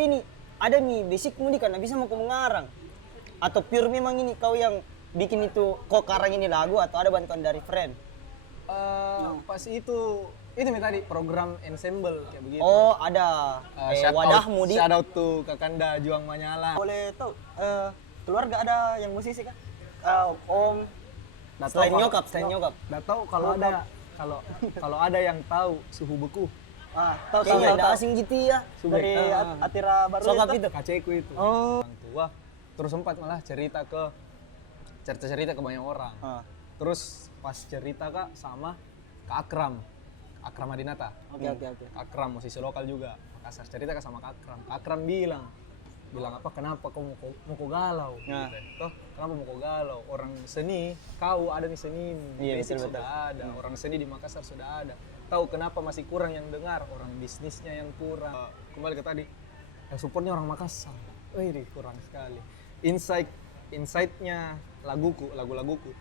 SMP ini ada nih basicmu nih karena bisa mau kau mengarang? Atau pure memang ini kau yang bikin itu kok karang ini lagu atau ada bantuan dari friend? Pas itu tadi program ensemble kayak begitu. Oh ada wadahmu di. Shout out to Kakanda Juang Manyala. Boleh tahu keluarga ada yang musisi kan? Om. Selain nyokap. Nggak tahu kalau ada yang tahu suhu beku. Tahu Kayaknya ada asing gitu ya. dari Atira baru Sokap itu. itu. Kaceku itu. Oh. Orang tua. Terus sempat malah cerita ke banyak orang. Terus pas cerita Kak sama Kak Akram Adinata. Oke. Akram musisi lokal juga Makassar. Cerita sama Kak Akram bilang apa kenapa kau mau kau galau gitu. Toh kenapa mau kau galau, orang seni kau ada di seni iya, basic betul. sudah ada, orang seni di Makassar sudah ada, tahu kenapa masih kurang yang dengar, orang bisnisnya yang kurang. Kembali ke tadi yang supportnya orang Makassar, wih kurang sekali. Insight-nya lagu-laguku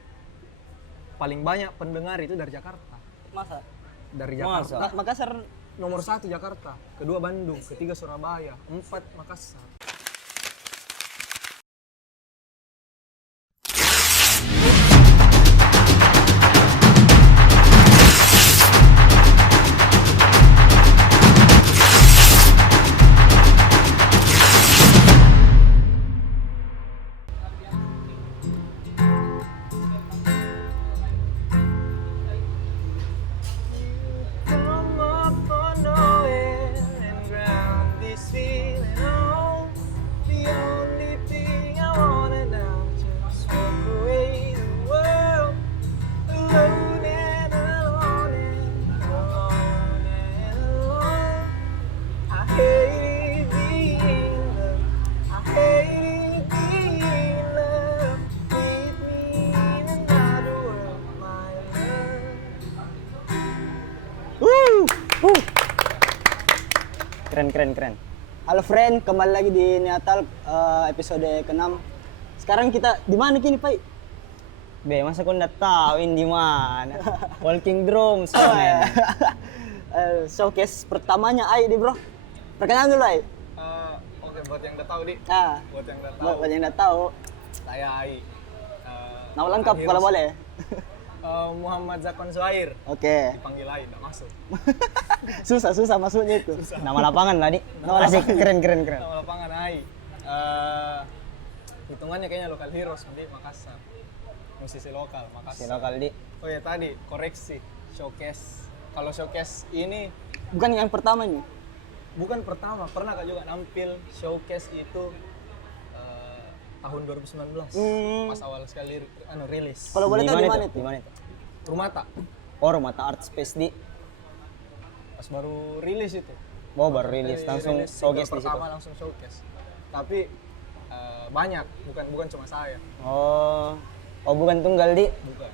paling banyak pendengar itu dari Jakarta. Masa? Dari Jakarta. Makassar Nomor 1 Jakarta, kedua Bandung, ketiga Surabaya, 4 Makassar. Keren. Halo friend, kembali lagi di Neatal episode ke-6. Sekarang kita di mana kini, Pai? Be, masa kau nggak tahu ini di mana? Walking Drums, men. Showcase pertamanya Ai di bro. Perkenalan dulu Ai. Oke, buat yang udah tahu nih. Buat yang udah tahu. Buat yang udah tahu. Saya Ai. Nama lengkap kalau boleh. Muhammad Zakon Zuhair. Oke. Dipanggil Ai, nggak masuk. Susah masuknya itu. Nama lapangan lah, Di. Asik, keren. Nama lapangan Ai. Hitungannya kayaknya lokal heroes di Makassar. Musisi lokal Makassar. Si lokal, Di. Oh ya tadi, koreksi. Showcase. Kalau showcase ini Bukan yang pertama nih. bukan pertama, pernah Kak juga nampil showcase itu tahun 2019. Pas awal sekali rilis. Kalau boleh tahu di mana Di itu? mana itu? Rumata. Oh, Rumata Art Space, Di. Pas baru rilis itu. Oh, baru rilis langsung Rilis showcase di single situ. pertama langsung showcase. Tapi banyak, bukan cuma saya. Oh, bukan tunggal, Di. Bukan.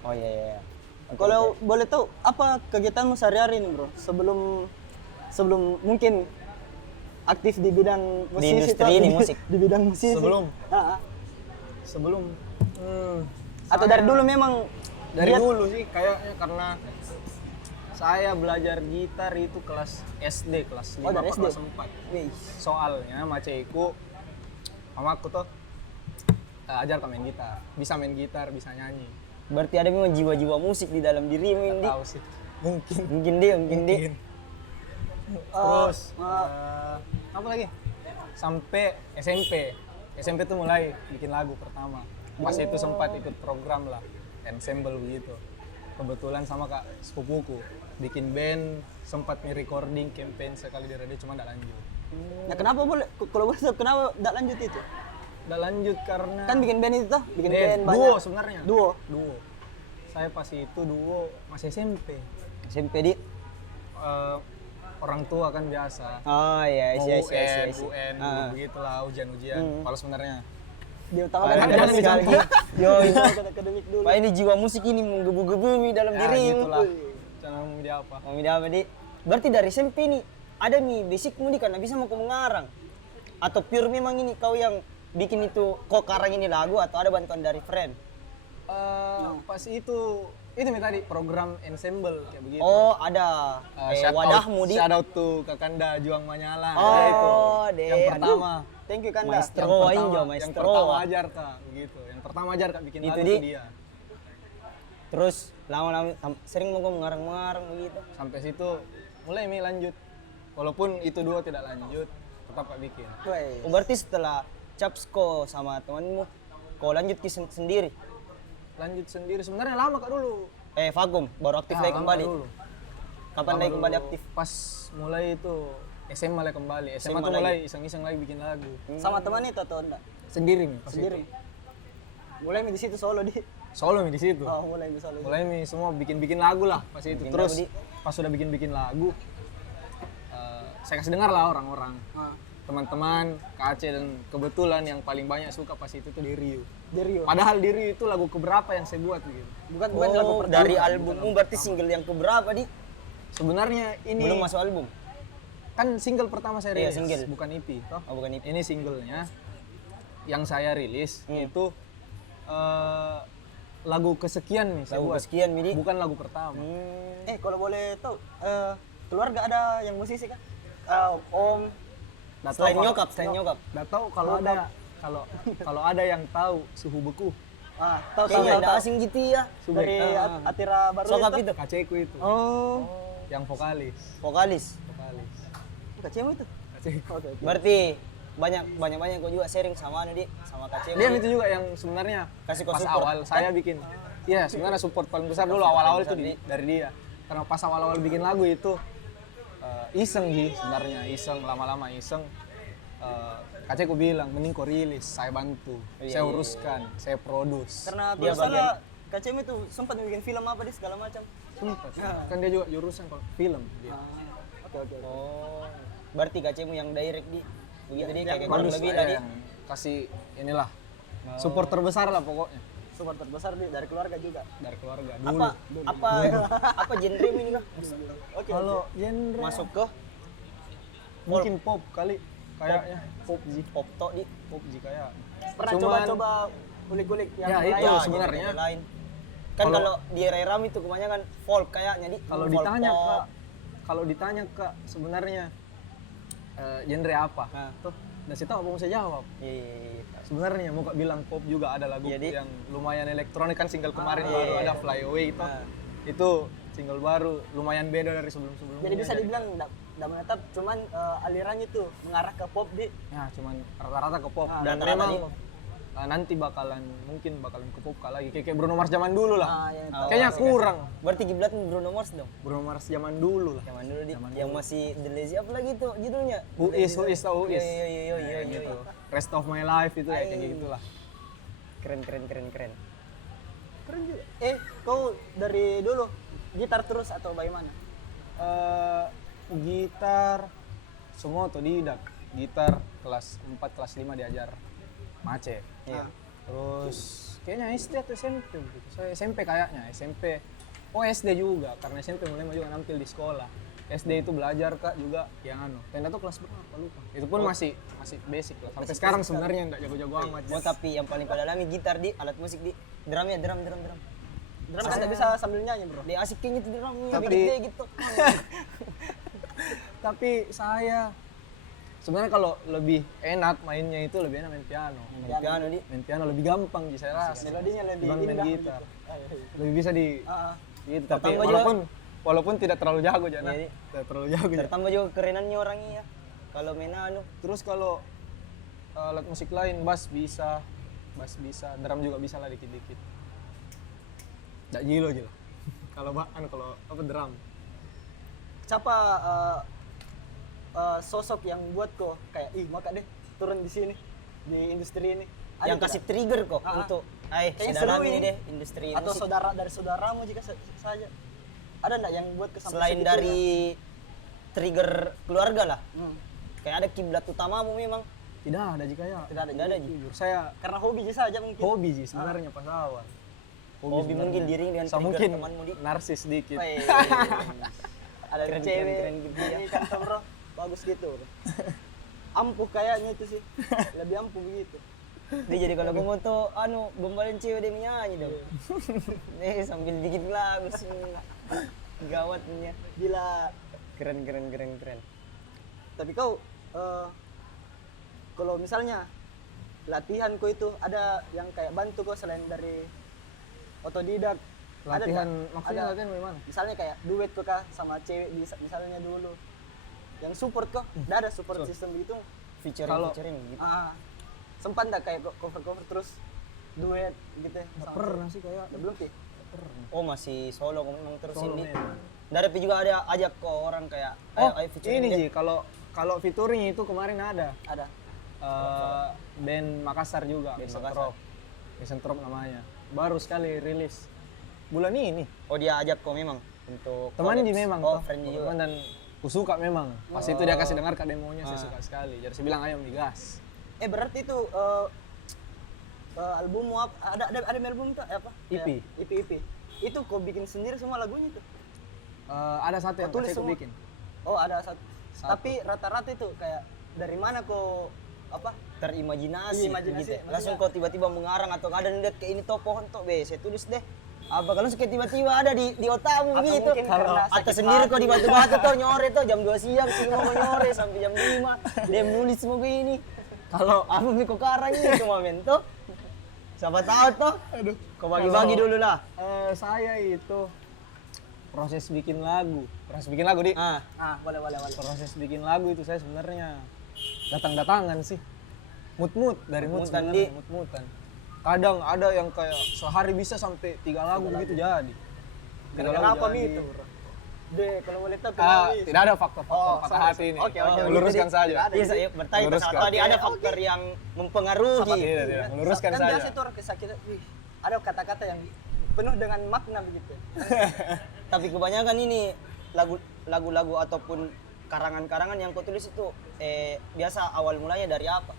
Oh iya. Kalau boleh tahu apa kegiatanmu sehari-hari nih, Bro? Sebelum mungkin aktif di bidang musisi industri tuh, ini, musik. Di bidang musisi. Sebelum Atau dari dulu memang dari dulu sih kayaknya, karena saya belajar gitar itu kelas SD, kelas 5 dari atau SD? kelas 4. Soalnya maceiku, mamaku tuh ajar main gitar, bisa nyanyi. Berarti ada memang jiwa-jiwa musik di dalam dirimu, Di. Tahu sih, mungkin. Mungkin Di. Terus apa lagi? Sampai SMP tuh mulai bikin lagu pertama. Pas itu sempat ikut program lah, ensemble begitu. Kebetulan sama Kak sepupuku bikin band, sempat recording campaign sekali di radio, cuma nggak lanjut. Nah, kenapa kalau boleh tahu kenapa enggak lanjut itu? Nggak lanjut karena Kan bikin band itu tuh, bikin band duo banyak. sebenarnya. Duo. Saya pas itu duo masih SMP. SMP, Di. Orang tua kan biasa. Oh iya, Mau iya. UN, begitulah ujian-ujian. Kalau sebenarnya Diutamakan Padahal akademik sekali. Yo, akademik dulu. Pak, ini jiwa musik ini menggebu-gebu dalam ya dirimu. gitulah. Jangan ngomong dia apa. Mau apa, Di? Berarti dari SMP nih ada nih basicmu nih karena bisa mau kau mengarang. Atau pure memang ini kau yang bikin itu kok karang ini lagu atau ada bantuan dari friend? Pas itu Itu nih tadi program ensemble kayak begitu. Oh, ada wadahmu di. Shout out to Kakanda Juang Manyala. Oh, Ya, itu. deh. Yang pertama. Thank you kan, Maestro. Yang pertama, Injo, yang maestro. pertama ajar Kak, begitu. Yang pertama ajar Kak bikin Itu lagu di. tuh dia. Terus lama-lama sering mau mengarang-mengarang begitu. Sampai situ mulai Mi lanjut. Walaupun itu dua tidak lanjut, tetap Kak bikin. Woi. Oh, berarti setelah Capsko sama temanmu, kau lanjut sendiri. Lanjut sendiri sebenarnya lama Kak dulu. Vakum baru aktif lagi lama kembali. dulu. Kapan Lama lagi kembali dulu. aktif? Pas mulai itu SMA mulai kembali. SMA, tuh lagi. mulai iseng-iseng lagi bikin lagu. Sama teman itu atau enggak? Sendiri Mi, pas Sendiri. itu. Mulai di situ solo di. Solo Mi di situ. Oh, mulai di solo. Mulai Mi semua bikin lagu lah pas itu. Bikin Terus lagu, Di. pas sudah bikin lagu, saya kasih dengar lah orang-orang. Ah, Teman-teman, Kak Aceh, dan kebetulan yang paling banyak suka pas itu tuh di Rio. di Rio. Padahal di Rio itu lagu keberapa yang saya buat gitu. Bukan bukan lagu Oh, pertama. dari albummu berarti single yang keberapa di? Sebenarnya ini Belum masuk album. kan single pertama saya Iya, rilis, single. bukan EP. Toh? Oh, bukan itu. Ini singlenya yang saya rilis itu lagu kesekian nih saya Lagu buat. kesekian, Midi. Bukan lagu pertama. Kalau boleh tahu, keluarga ada yang musisi kan? Om. Nggak tahu Selain kalau- nyokap, selain nyokap. Nggak tahu kalau ada kalau ada yang tahu suhu beku. Tahu Kayaknya tahu ada tahu. asing gitu ya. Dari Atira baru Sokap itu. itu. Kaceku itu. Oh. Yang vokalis. Vokalis. Kacemu itu. Kaceku. Oke. Berarti banyak kau juga sharing sama anu di sama Kak Dia itu juga yang sebenarnya Kasih kau pas support. awal saya bikin. Iya, sebenarnya support paling besar dulu awal-awal itu dari dia. Karena pas awal-awal bikin lagu itu iseng sih sebenarnya, iseng lama-lama iseng. Kacekku bilang mending kau rilis, saya bantu, saya uruskan, saya produce. Karena Dia dia salah Kacemu itu sempat bikin film apa di segala macam. Sempat. Kan dia juga jurusan film dia. Oke. Oh. Berarti Kacemu yang direct di. Begitu deh kayak Bagus lebih lah tadi. yang kasih inilah support terbesar lah pokoknya Support terbesar dari keluarga juga. dari keluarga dulu. Apa genre ini kah? Oke. Kalau genre Masuk ke mungkin pop kali kayaknya. pop to di. Pop sih kayak. Pernah Cuman- coba-coba kulik-kulik yang Ya, itu lain? sebenarnya. genre lain. Kan kalau di Ram itu kebanyakan folk kayaknya di. Kalau folk ditanya pop. Kak, kalau ditanya Kak sebenarnya genre apa? Nah. Tuh, dan saya tahu apa mau saya jawab. Iya. Sebenarnya mau Kak bilang pop juga ada lagu Iya, Di. yang lumayan elektronik kan single kemarin baru ada Fly Away itu. Itu single baru lumayan beda dari sebelum-sebelumnya. Jadi bisa dibilang tidak menetap, cuman alirannya itu mengarah ke pop di. Ya, cuman rata-rata ke pop dan rata-rata memang di- nanti mungkin bakalan ke pop Kak lagi kayak Bruno Mars zaman dulu lah. Yang Kayaknya kurang Berarti kiblat Bruno Mars dong. Bruno Mars zaman dulu lah. Zaman dulu di. Yang masih The Lazy apa lagi tuh judulnya? Who is tau Who is. Iya. Gitu. Rest of my life itu ya kayak gitu lah. Keren. keren juga. Kau dari dulu gitar terus atau bagaimana? Gitar semua otodidak. Gitar kelas 4 kelas 5 diajar Mace. Iya. Terus kayaknya SD atau SMP begitu. Saya SMP kayaknya, SMP. Oh SD juga, karena SMP mulai juga nampil di sekolah. SD itu belajar Kak juga yang Tenda tuh kelas berapa lupa. Itu pun masih basic lah. Sampai sekarang sebenarnya enggak jago-jago amat. Oh tapi yang paling pada dalami gitar di alat musik di drumnya drum. Drum kan bisa sambil nyanyi, Bro. Dia asik kayaknya tuh drumnya Tapi- gede gitu. Tapi saya sebenarnya kalau lebih enak mainnya itu lebih enak main piano. Piano di. Main piano lebih gampang sih saya rasa. Melodinya lebih Dibanding main indah gitar. gitu. Lebih bisa di gitu. Tapi Tambah juga- walaupun tidak terlalu jago Jana. Iya, Di. Tidak terlalu jago. Jana. Tertambah juga kerenannya orangnya ya. Kalau main anu. Terus kalau alat musik lain bass bisa, drum juga bisa lah dikit-dikit. Nggak gilo. Kalau apa drum. Siapa sosok yang buat kok kayak maka deh turun di sini di industri ini? Yang tidak? kasih trigger kok Ah. untuk Kayaknya saudara seru ini ini. deh industri atau musik. saudara dari saudaramu jika saja ada enggak yang buat kesampai Selain segitu dari trigger keluarga lah. ya? Kayak ada kiblat utamamu memang. Tidak ada jika ya. Tidak ada Ji. Jujur saya karena hobi aja saja mungkin. hobi sih sebenarnya pas awal. Hobi mungkin diri dengan Sama trigger mungkin temanmu di. narsis sedikit. Wih, ada Keren, cewek keren gitu ya. ini kan bro bagus gitu bro. Ampuh kayaknya itu sih lebih ampuh begitu. Dia jadi kalau gue mau tuh gombalin cewek dia nyanyi dong. Sambil bikin lagu sih. Gawatnya. Gila. Keren. Tapi kau kalau misalnya latihan kau itu ada yang kayak bantu kau selain dari otodidak? Ada Latihan, nggak? maksudnya Ada. latihan bagaimana? Misalnya kayak duet tuh kah sama cewek misalnya dulu. Yang support kok, udah ada support system gitu. Featuring gitu. Sempat enggak kayak cover terus duet gitu ya? Nggak pernah sih kayak. Udah belum sih? Oh, masih solo memang terus Solo ini. memang. Dari juga ada ajak ke orang kayak ayo featuring ini deh. Ji, kalau featuring itu kemarin ada. Ada. Band Makassar juga, Band Misantrop namanya. Baru sekali rilis bulan ini. Oh, dia ajak kok memang untuk Teman collabs. di memang Oh, toh. friend juga. Teman dan kusuka memang. Pas itu dia kasih dengar demonya, saya suka sekali. Jadi saya bilang ayo digas. Berarti itu album apa? Ada album tuh apa? EP. EP. Itu kau bikin sendiri semua lagunya tuh? Ada satu yang tulis saya semua? bikin. Oh, ada satu. Tapi rata-rata itu kayak dari mana kau apa? Terimajinasi, Imajinasi, gitu. maksudnya- Langsung kau tiba-tiba mengarang atau kadang lihat kayak ini tuh pohon tuh saya tulis deh apa kalau kayak tiba-tiba ada di otakmu Atau gitu mungkin karena atau sakit sendiri kok hati. di batu-batu tuh nyore tuh jam 2 siang sih mau nyore sampai jam 5 dia menulis semua begini kalau aku mikir karang ini cuma tuh siapa tahu tuh kau bagi-bagi dulu lah. Saya itu proses bikin lagu di. Boleh. Proses bikin lagu itu saya sebenarnya datang-datangan sih. Mood dari mood Mood-moodan, sebenarnya, mood-moodan. Kadang ada yang kayak sehari bisa sampai 3 lagu begitu jadi. Kenapa jadi. itu, bro? Deh, kalau boleh tahu Tidak ada faktor-faktor patah hati ini. Oke, Meluruskan jadi saja. ada. Iya, saya bertanya Meluruskan. tadi ada faktor yang mempengaruhi. Tidak, meluruskan Kan saja. biasa itu orang kesakitan, ada kata-kata yang penuh dengan makna begitu. Tapi kebanyakan ini lagu-lagu ataupun karangan-karangan yang kau tulis itu biasa awal mulanya dari apa?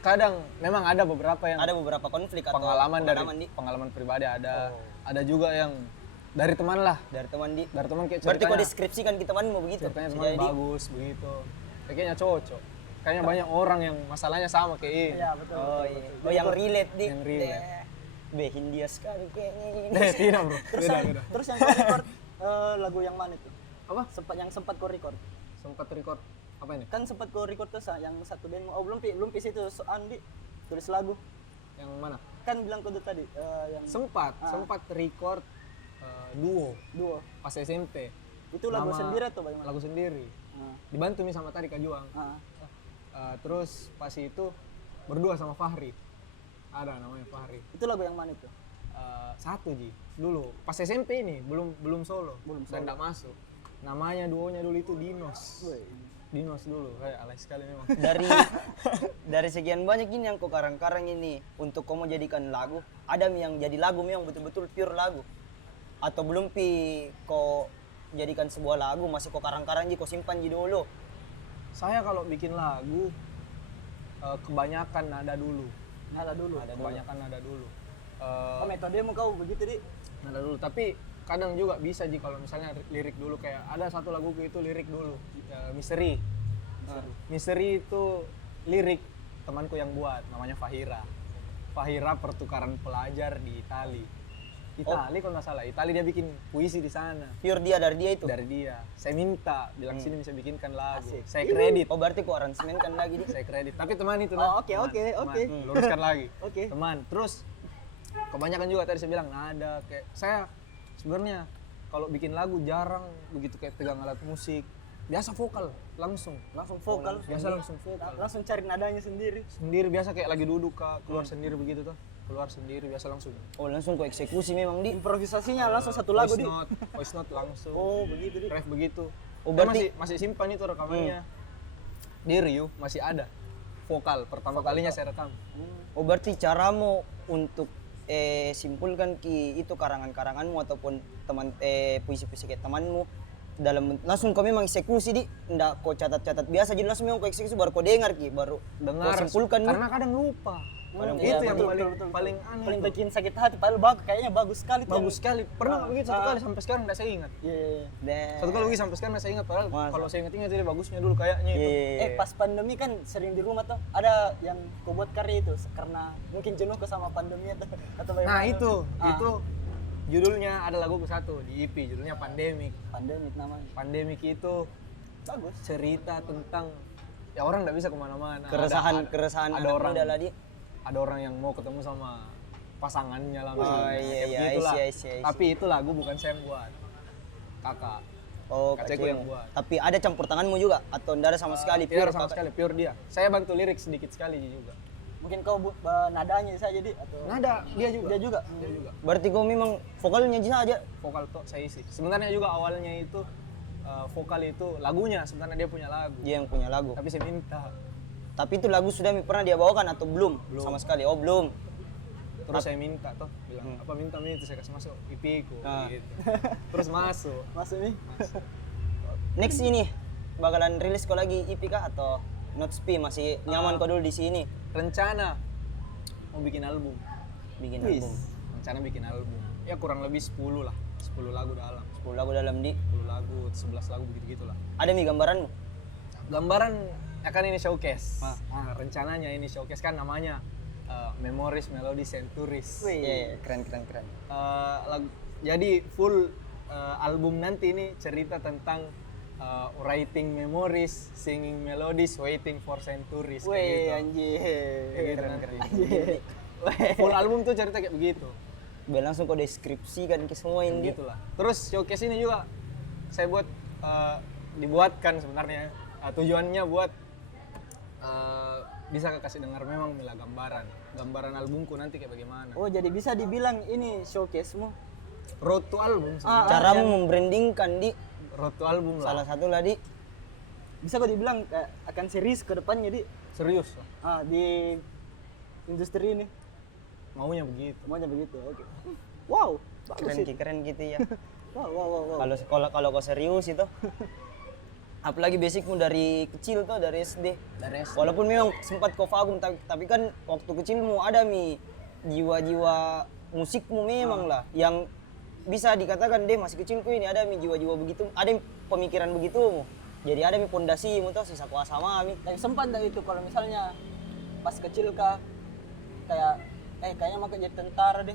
Kadang memang ada beberapa yang Ada beberapa konflik atau pengalaman di pengalaman pribadi ada. Ada juga yang dari teman lah. dari teman Dari teman kayak berarti kau ceritanya, deskripsikan ke temanmu begitu. ceritanya teman Jadi bagus begitu. Kayaknya cocok. Kayaknya banyak orang yang masalahnya sama kayak ini. Iya, betul. oh iya. Oh yang relate di. Yang relate. Hindia sekali kayaknya ini. Tidak bro, Terus beda. terus yang kau record lagu yang mana itu? Apa? Sempat kau record. Sempat record apa ini? Kan sempat kau record tuh yang satu band. Oh, belum pis itu Andi tulis lagu. Yang mana? Kan bilang kau tuh tadi yang Sempat record duo pas SMP. itu lagu Nama- sendiri atau bagaimana? Lagu sendiri. Ah. Dibantu nih sama Tari Kajuang. Ah. Terus pas itu berdua sama Fahri. Ada namanya Fahri. Itu lagu yang mana itu? Satu Ji dulu pas SMP ini belum solo dan nggak masuk. Namanya duonya dulu itu Dinos. Dinos dulu kayak alay sekali memang. Dari sekian banyak ini yang kau karang-karang ini untuk kau mau jadikan lagu, ada yang jadi lagu memang betul-betul pure lagu atau belum kau jadikan sebuah lagu masih kau karang-karang kau simpan dulu. Saya kalau bikin lagu kebanyakan nada dulu. Kebanyakan nada dulu. Metodemu kau begitu di? Nada dulu tapi kadang juga bisa Ji kalau misalnya lirik dulu kayak ada satu lagu itu lirik dulu Misteri. Misteri itu lirik temanku yang buat namanya Fahira pertukaran pelajar di Itali kalau nggak salah Itali dia bikin puisi di sana Pure dia dari dia itu. dari dia. Saya minta bilang sini bisa bikinkan lagu. Asik. Saya kredit. Oh berarti kau aransemen kan lagi di. Saya kredit. Tapi teman itu Oh, oke. Luruskan lagi. Oke. Teman. Terus kebanyakan juga tadi saya bilang nada kayak saya sebenarnya kalau bikin lagu jarang begitu kayak pegang alat musik. Biasa vokal langsung vokal. biasa langsung vokal. Langsung cari nadanya sendiri. Sendiri biasa kayak lagi duduk keluar sendiri begitu tuh. Keluar sendiri biasa langsung. Oh langsung kau eksekusi memang di. Improvisasinya langsung satu lagu di. Voice note langsung. Oh, begitu di. Ref begitu. Oh, Saya berarti- masih simpan itu rekamannya. Di Rio masih ada vokal pertama kalinya saya rekam. Oh berarti caramu untuk simpulkan itu karangan-karanganmu ataupun teman puisi-puisi kayak temanmu dalam langsung kau memang eksekusi di ndak kau catat-catat biasa jadi langsung memang kau eksekusi baru kau dengar baru Dengar kau simpulkan karena kadang lupa. Paling Itu yang betul, paling betul. paling aneh. Paling tuh. bikin sakit hati, padahal kayaknya bagus sekali. tuh Bagus sekali. Pernah nggak begitu satu kali sampai sekarang nggak saya ingat. Iya, iya, iya. Deh. Satu kali lagi sampai sekarang nggak saya ingat. Padahal Masa? kalau saya ingat jadi bagusnya dulu kayaknya itu. Iya. Pas pandemi kan sering di rumah tuh, ada yang kau buat karya itu karena mungkin jenuh ke sama pandemi atau bagaimana. Nah itu Ah, judulnya ada lagu satu di EP judulnya Pandemic. pandemi namanya. Pandemic itu Bagus. cerita tentang ya orang nggak bisa kemana-mana. Keresahan ada anak orang muda lah, Di. ada orang yang mau ketemu sama pasangannya lah Oh, misalnya. iya, Kayak iya, begitulah. I see. Tapi itu lagu bukan saya yang buat, kakak. Oh, Kaceko yang buat. Tapi ada campur tanganmu juga atau enggak ada sama sekali? Tidak ada sama kakak? sekali, pure dia. Saya bantu lirik sedikit sekali juga. Mungkin kau nadanya saja jadi atau Nada dia juga. dia juga. Dia juga. Berarti kau memang vokalnya aja. Vokal tuh saya isi. Sebenarnya juga awalnya itu vokal itu lagunya sebenarnya dia punya lagu. Dia yang punya lagu. Tapi saya minta. Tapi itu lagu sudah pernah dia bawakan atau belum? Sama sekali. Oh, belum. Terus saya minta tuh bilang apa minta saya kasih masuk IP ku Ah. gitu. Terus masuk. Masuk nih. Next ini bakalan rilis kau lagi EP kah atau not spi masih nyaman kau dulu di sini? Rencana mau bikin album. Bikin Wis. album. Rencana bikin album. Ya kurang lebih 10 lah. 10 lagu dalam. 10 lagu dalam di. 10 lagu, 11 lagu begitu-gitu lah. Ada mi gambaranmu? Gambaran akan ini showcase. Ah. Nah, rencananya ini showcase kan namanya Memories, Melodies, and Tourists. Wih. Iya, keren. Jadi full album nanti ini cerita tentang writing memories, singing melodies, waiting for centuries kayak Wih, gitu. anjir. Kayak gitu nanti. Anjir. Full album tuh cerita kayak begitu. Biar langsung kau deskripsikan ke semua ini. Gitu lah. Terus showcase ini juga saya buat dibuatkan sebenarnya tujuannya buat bisa kasih dengar memang mila gambaran albumku nanti kayak bagaimana. Oh, jadi bisa dibilang ini showcase-mu. Road to album sebenarnya. Caramu membrandingkan di Road to album lah. salah satu lah di. Bisa kok dibilang kayak akan serius ke depannya Serius lah. di industri ini. Maunya begitu. Semuanya begitu. Oke. Wow, bagus sih. Keren gitu ya. Wow. Kalau kau serius itu. Apalagi basicmu dari kecil tuh, dari SD. Dari SD. Walaupun memang sempat kau vakum, tapi kan waktu kecilmu ada jiwa-jiwa musikmu memang lah yang bisa dikatakan deh masih kecilku ini ada jiwa-jiwa begitu, ada pemikiran begitu. Jadi ada pondasimu tuh sisa kuasa mami. Dan sempat dari itu kalau misalnya pas kecil kah kayak kayaknya mau jadi tentara deh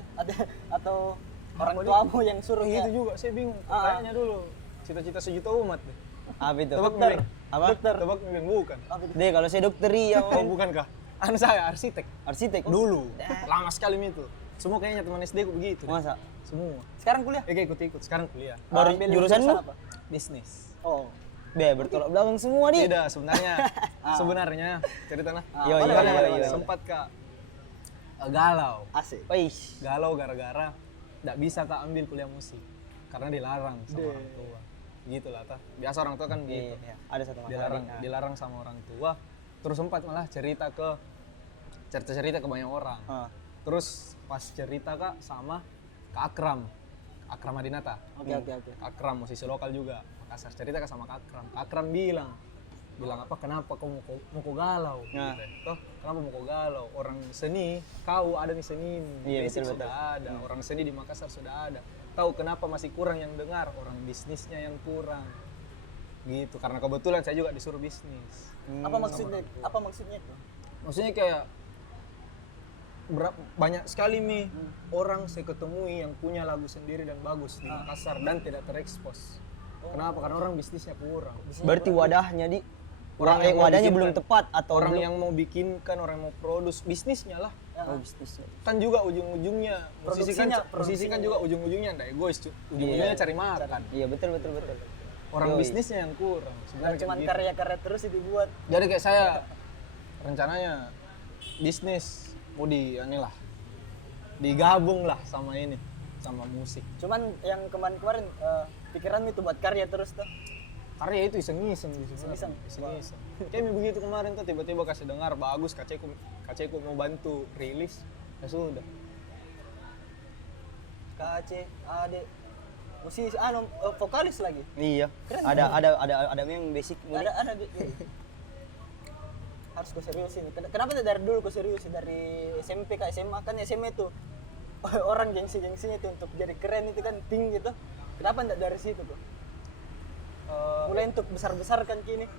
atau orang tuamu yang suruh Gitu ya. juga, saya bingung. Kayaknya dulu cita-cita sejuta umat deh. Apa itu? Tebak Dokter. miring. Apa? Tebak miring, bukan. Deh kalau saya dokter ya, Oh, bukankah? Anu saya arsitek. arsitek. Dulu. Lama sekali itu. Semua kayaknya teman SD ku begitu. deh. Masa? Semua. Sekarang kuliah? Kayak ikut-ikut. Sekarang kuliah. Baru Ambil jurusanmu? jurusan apa? Bisnis. Oh. Be bertolak belakang semua nih. Tidak, sebenarnya cerita nah. Yo, boleh. Sempat Kak galau. Asik. Wais. Galau gara-gara nggak bisa Kak ambil kuliah musik karena dilarang sama orang tua. Gitu lah tah. Biasa orang tua kan gitu. Iya, ada satu masalah. Dilarang sama orang tua. Terus sempat malah cerita ke banyak orang. Ah. Terus pas cerita Kak sama Kak Akram Adinata. Oke. Akram musisi lokal juga Makassar, cerita Kak sama Kak Akram bilang apa kenapa kau mau kau galau Nah. gitu. Toh kenapa mau kau galau, orang seni kau ada di seni Iya, basic betul. sudah ada, orang seni di Makassar sudah ada, tahu kenapa masih kurang yang dengar, orang bisnisnya yang kurang gitu, karena kebetulan saya juga disuruh bisnis. Apa maksudnya? Apa maksudnya itu? Maksudnya kayak banyak sekali orang saya ketemui yang punya lagu sendiri dan bagus di Makassar dan tidak terekspos. Kenapa? Karena orang bisnisnya kurang. Berarti wadahnya di Orang yang mau wadahnya bikinkan. belum tepat atau Orang belum- yang mau bikinkan, orang yang mau produce bisnisnya lah. oh, bisnisnya. Kan juga ujung-ujungnya musisi kan juga ujung-ujungnya ndak egois, ujung-ujungnya cari makan. Iya betul. Orang bisnisnya yang kurang. Sebenarnya Cuman kayak gitu. karya-karya terus dibuat. Jadi kayak saya rencananya bisnis mau digabung lah sama ini, sama musik. Cuman yang kemarin pikiran itu buat karya terus tuh. Karya itu iseng-iseng gitu. Iseng-iseng. Iseng-iseng. Kayak begitu kemarin tuh tiba-tiba kasih dengar bagus, kaceku mau bantu rilis. Ya sudah. KC, Ade, musisi, vokalis lagi. Iya. Keren, Ada yang basic mudik. Ada harus kau seriusin. Kenapa tidak dari dulu kau seriusin dari SMP ke SMA? Kan SMA itu orang gengsi-gengsinya itu untuk jadi keren itu kan tinggi tuh. Kenapa tidak dari situ tuh? Mulai untuk besar-besarkan kini.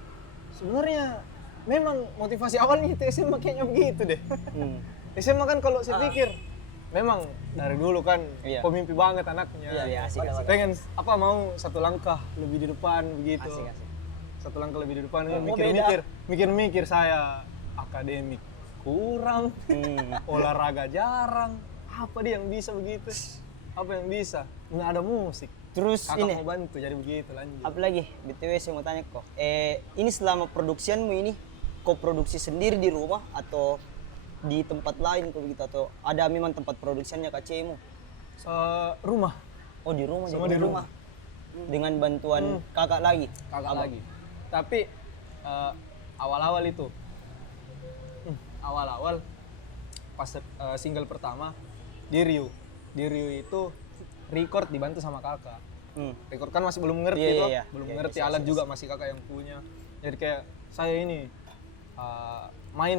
Sebenarnya memang motivasi awalnya itu SMA kayaknya begitu deh. SMA kan kalau saya pikir memang dari dulu kan Iya. pemimpi banget anaknya. Iya, asik, asik. Pengen apa mau satu langkah lebih di depan begitu. Asik, asik. Satu langkah lebih di depan Oh, mikir-mikir saya akademik kurang, olahraga jarang. Apa dia yang bisa begitu? Apa yang bisa? Nggak ada musik. Terus Kakak ini mau bantu jadi begitu lanjut. apalagi BTW saya mau tanya kok. Ini selama produksianmu ini kau produksi sendiri di rumah atau di tempat lain kok begitu atau ada memang tempat produksiannya KCmu? Rumah, Oh di rumah semua jadi di rumah. dengan bantuan kakak lagi. Kakak lagi. Tapi awal-awal itu, awal-awal pas single pertama di Rio itu record dibantu sama kakak. Record kan masih belum ngerti Iya, tuh, iya. belum Iya, ngerti iya, alat juga masih kakak yang punya. Jadi kayak saya ini main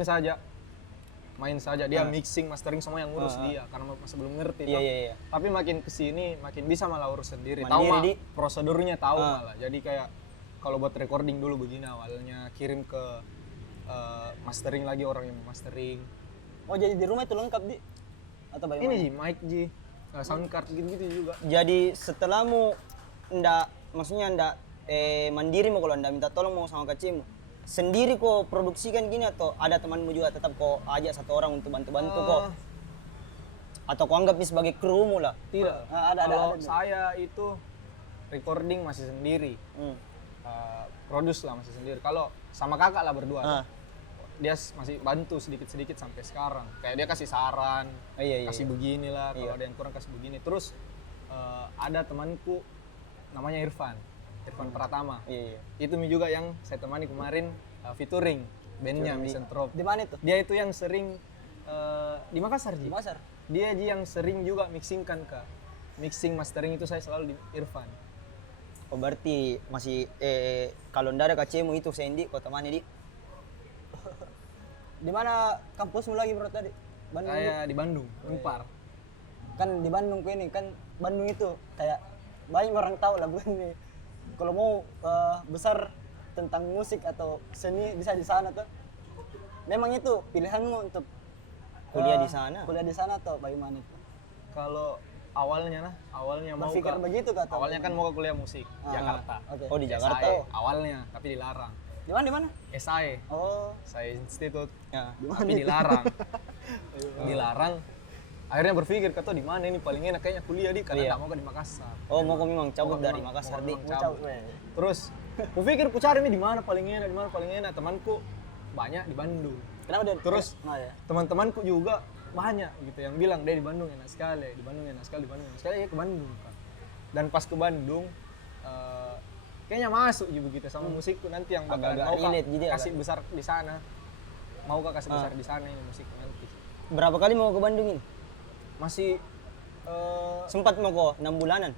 saja dia mixing mastering semua yang ngurus dia karena masih belum ngerti. Iya, toh. iya, iya. Tapi makin kesini makin bisa malah urus sendiri. Mandiri, Tahu mah Di. prosedurnya tahu malah. Jadi kayak kalau buat recording dulu begini awalnya kirim ke mastering lagi orang yang mastering. Oh jadi di rumah itu lengkap di? Atau bagaimana? Ini mic sound card gitu-gitu juga. Jadi setelahmu maksudnya ndak mandiri mau kalau ndak minta tolong mau sama kacemu sendiri kok produksikan gini atau ada temanmu juga tetap kok ajak satu orang untuk bantu-bantu kok atau kau anggap ini sebagai krumu lah? Tidak. Kalau saya itu recording masih sendiri. Produce lah masih sendiri. Kalau sama kakak lah berdua. Dia masih bantu sedikit-sedikit sampai sekarang. Kayak dia kasih saran, Iya. kasih beginilah, kalau ada yang kurang kasih begini. Terus ada temanku namanya Irfan Pratama. Iya. Itu juga yang saya temani kemarin featuring bandnya Misanthrope. Di mana itu? Dia itu yang sering di Makassar Di Ji. Makassar. Dia Ji yang sering juga mixingkan Kak. Mixing mastering itu saya selalu di Irfan. Oh berarti masih kalau ndak ada kacemu itu Sandy kau temani di Di mana kampusmu lagi bro tadi? Bandung. Saya di Bandung, Unpar. Kan di Bandung ini kan Bandung itu kayak banyak orang tahu lah ini. Kalau mau besar tentang musik atau seni bisa di sana tuh. Memang itu pilihanmu untuk kuliah di sana. Kuliah di sana atau bagaimana itu? Kalau awalnya mau Berpikir begitu kah? atau awalnya kan mau ke kuliah musik Jakarta. Oke. Oh di Jakarta. SAE, awalnya tapi dilarang. Di mana di mana? SAE, Oh, SAE Institute, Ya. tapi dilarang. Dilarang. Akhirnya berpikir kata di mana ini paling enak kayaknya kuliah di karena nggak mau ke di Makassar. Oh mau kau memang cabut dari Mau Makassar memang di. cabut. Terus kupikir ku cari nih di mana paling enak. Temanku banyak di Bandung. kenapa dia? Terus Oh, ya. teman-temanku juga banyak gitu yang bilang deh di Bandung enak sekali, di Bandung enak sekali ya ke Bandung kan. Dan pas ke Bandung kayaknya masuk juga gitu sama musikku nanti yang bakal Agak-agak mau kah relate gitu ya, kasih besar di sana. Mau kah kasih besar di sana ini musikku nanti. Berapa kali mau ke Bandung ini? Masih Sempat mau kok 6 bulanan.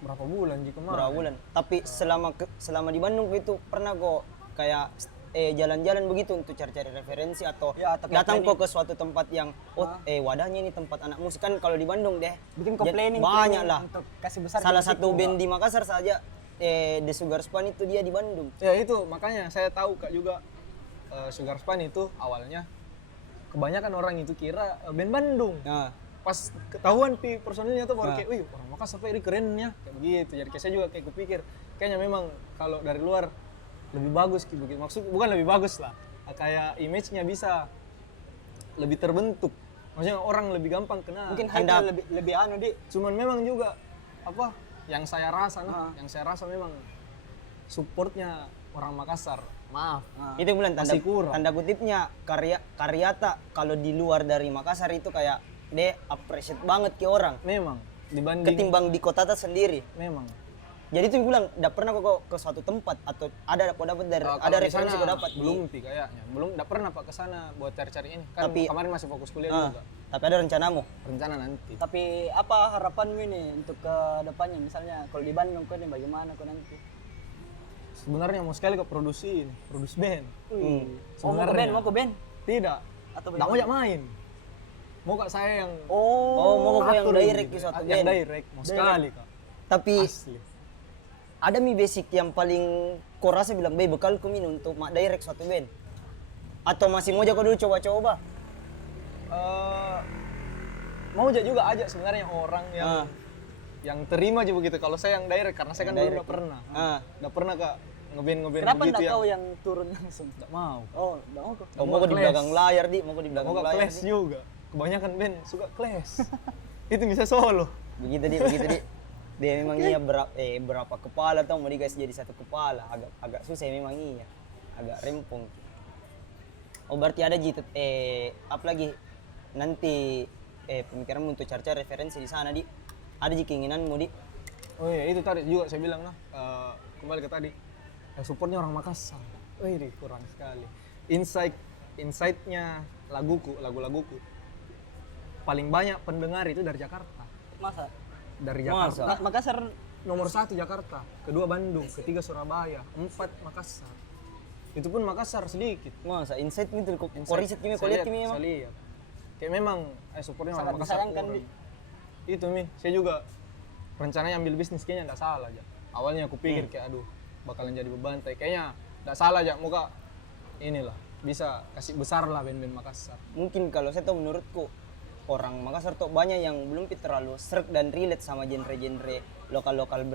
berapa bulan jika Berapa bulan? Tapi selama di Bandung itu pernah kok kayak jalan-jalan begitu untuk cari-cari referensi atau Ya, atau datang kok ke suatu tempat yang wadahnya ini tempat anak musik kan kalau di Bandung deh Bikin complaining banyak lah. untuk kasih besar Salah musik satu juga. band di Makassar saja The Sugar Span itu dia di Bandung. Ya itu makanya saya tahu Kak juga Sugar Span itu awalnya kebanyakan orang itu kira band Bandung. Nah, Pas ketahuan personilnya tuh baru kayak, wih orang Makassar ini kerennya kayak begitu. Jadi kayak saya juga kayak kupikir kayaknya memang kalau dari luar lebih bagus gitu. Maksud bukan lebih bagus lah, kayak image-nya bisa lebih terbentuk. Maksudnya orang lebih gampang kenal. Mungkin hype lebih anu di. Cuman memang juga apa yang saya rasa memang supportnya orang Makassar. Maaf. itu bulan Masih kurang. tanda kutipnya karyata kalau di luar dari Makassar itu kayak dia appreciate banget ke orang Memang dibanding ketimbang di kota sendiri. memang. Jadi itu bilang enggak pernah kok ke suatu tempat atau ada kok dapat dari Kalau ada di referensi sana kok dapat belum kayaknya. Belum enggak pernah Pak ke sana buat cari-cari ini. Kan Tapi- kemarin masih fokus kuliah juga. Tapi ada rencanamu. Rencana nanti. Tapi apa harapanmu ini untuk ke depannya? Misalnya kalau di Bandung kau ini bagaimana kau nanti? sebenarnya mau sekali ke produksi band. Oh, mau ke band? Tidak. Atau Nggak mau ajak main. Mau kak saya yang Oh, mau kok yang atur direct gitu. di suatu Yang band. direct, mau sekali kak. Tapi Asli. ada mi basic yang paling kau rasa bilang, "Be, bekalku min untuk mak direct suatu band." Atau masih mau kau dulu coba-coba? Mau aja juga ajak sebenarnya orang yang terima aja begitu. Kalau saya yang direct karena saya kan dulu direct. udah pernah. Ah. Udah pernah kak ngeband Kenapa begitu enggak yang kau yang turun langsung? nggak mau. Oh, enggak mau kok. Oh, mau kok di clash. belakang layar, Di. Mau kok di Nggak belakang mau kak layar. clash juga. Kebanyakan band suka clash. Itu bisa solo. Begitu, Di. Dia memang iya berapa kepala tau mau dikasih jadi satu kepala. Agak susah memang iya. Agak rempong. Oh, berarti ada Ji apa lagi nanti pemikiran untuk cari-cari referensi di sana, Di. Ada Ji keinginanmu, Di. Oh iya, itu tadi juga saya bilang lah, kembali ke tadi. Yang supportnya orang Makassar. Wih, kurang sekali. Insight-nya lagu-laguku. Paling banyak pendengar itu dari Jakarta. Masa? Dari Jakarta. Masa? Makassar Nomor 1 Jakarta, kedua Bandung, ketiga Surabaya, 4 Makassar. Itu pun Makassar sedikit. Masa insight itu kok riset kimi, Saya lihat lihat, kimi saya memang. lihat. Kayak memang supportnya sangat orang Makassar disayangkan, kurang. Di. Itu Mi, saya juga rencananya ambil bisnis kayaknya enggak salah aja. Awalnya aku pikir kayak aduh bakalan jadi beban, tapi kayaknya enggak salah aja. Muka inilah bisa kasih besar lah band-band Makassar. Mungkin kalau saya tahu menurutku orang Makassar tuh banyak yang belum terlalu serk dan relate sama genre-genre lokal-lokal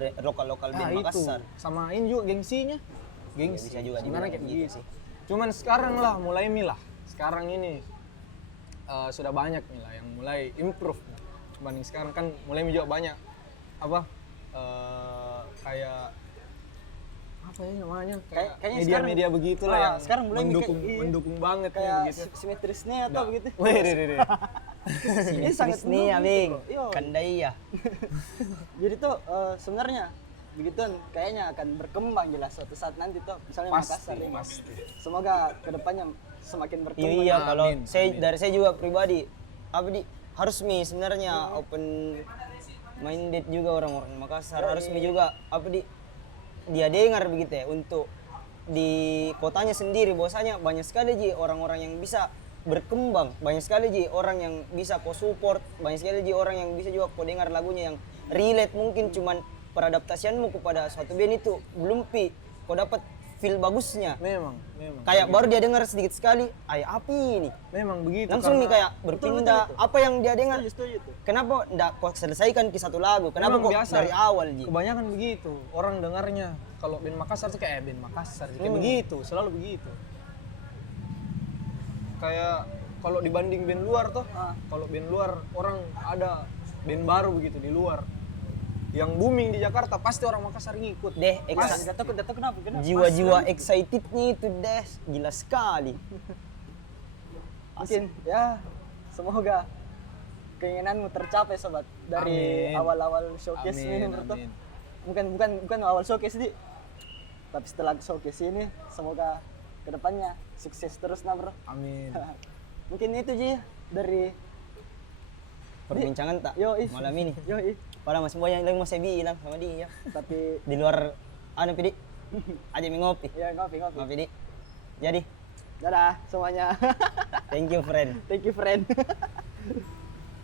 band Makassar. Sama ini juga gengsinya. Gengsi. Bisa juga Sebenarnya dibilang kayak gitu begitu. Cuman sekarang lah mulai milah. Sekarang ini sudah banyak milah yang mulai improve. Dibanding sekarang kan mulai juga banyak apa kayak apa ya namanya Kayaknya media-media sekarang- begitulah yang sekarang mulai mendukung banget ya kayak begitu. simetrisnya atau begitu. Wih, Ini sangat Nih, Abing. mendukung, Iya. Kandai ya. Jadi tuh sebenarnya begituan kayaknya akan berkembang jelas suatu saat nanti tuh misalnya Makassar ini. Pasti. Semoga kedepannya semakin berkembang. Iya, kalau Amin, dari saya juga pribadi apa di harus mi sebenarnya open minded juga orang-orang Makassar harus mi juga apa di dia dengar begitu ya untuk di kotanya sendiri bahwasanya banyak sekali Ji orang-orang yang bisa berkembang, banyak sekali Ji orang yang bisa kau support, banyak sekali Ji orang yang bisa juga kau dengar lagunya yang relate mungkin cuman peradaptasianmu kepada suatu band itu belum kau dapat feel bagusnya. Memang. Kayak baru dia dengar sedikit sekali, ay api ini. Memang begitu. Langsung nih karena kayak berpindah apa yang dia dengar. Setuju tuh. Kenapa ndak kau selesaikan ke satu lagu? Kenapa memang kok biasa. dari awal Ji? Kebanyakan begitu. Orang dengarnya kalau band Makassar tuh kayak band Makassar kayak begitu, selalu begitu. Kayak kalau dibanding band luar tuh, kalau band luar orang ada band baru begitu di luar. Yang booming di Jakarta pasti orang Makassar ngikut. Deh, Gak tahu kenapa? jiwa-jiwa excitednya itu deh gila sekali. Mungkin ya semoga keinginanmu tercapai sobat dari Amin. awal-awal showcase ini Amin, menurut tuh. amin. Bukan awal showcase di. Tapi setelah showcase ini semoga kedepannya sukses terus nah bro. Amin. Mungkin itu Ji dari Perbincangan tak Yoi. malam ini. Yoi. Padahal masih banyak yang mau saya bilang sama dia. Tapi Di luar Pidi. Aja mi ngopi. ya ngopi. Ngopi Di. Jadi, Dadah semuanya. thank you friend. Thank you friend.